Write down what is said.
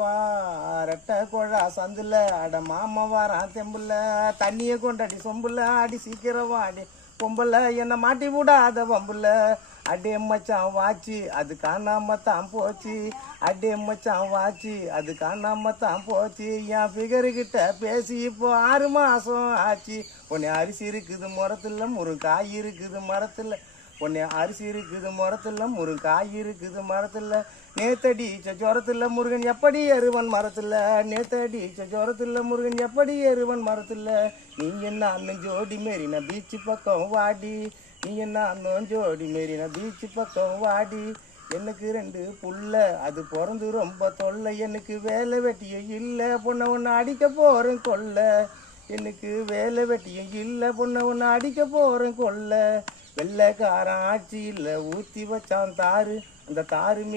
வா ரெட்டை கோழா சந்துல அட மாமா வாரான் தெம்புல தண்ணிய கொண்டாடி சொம்புல அடி சீக்கிரம் வாடி பொம்புல என்ன மாட்டி விடாத வம்புல அடே மச்சான் வாச்சி அது காணாம தான் போச்சு அடே மச்சான் வாச்சி அது காணாம தான் போச்சு என் ஃபிகரு கிட்ட பேசி இப்போ 6 மாசம் ஆச்சு உன்னை அரிசி இருக்குது முரத்துல முருங்காய் இருக்குது மரத்துல உன்னை அரிசி இருக்குது மரத்துல முருங்காய் இருக்குது மரத்துல நேத்தடி ஜோரத்துல முருகன் எப்படி ஏறுவன் மரத்துல நேத்தடி ஜோரத்துல முருகன் எப்படி ஏறுவன் மரத்துல நீ என்ன அண்ணன் ஜோடி மெரினா பீச்சு பக்கம் வாடி நீ என்ன அண்ணன் ஜோடி மெரினா பீச்சு பக்கம் வாடி எனக்கு 2 புள்ள அது பிறந்து ரொம்ப தொல்லை எனக்கு வேலை வெட்டியும் இல்லை பொண்ணை ஒன்று அடிக்க போறேன் கொல்ல எனக்கு வேலை வெட்டியும் இல்லை பொண்ணை ஒன்று அடிக்க போறேன் கொல்ல வெள்ளைக்காரன் ஆட்சி இல்லை ஊற்றி வச்சான் தாரு அந்த தாருமே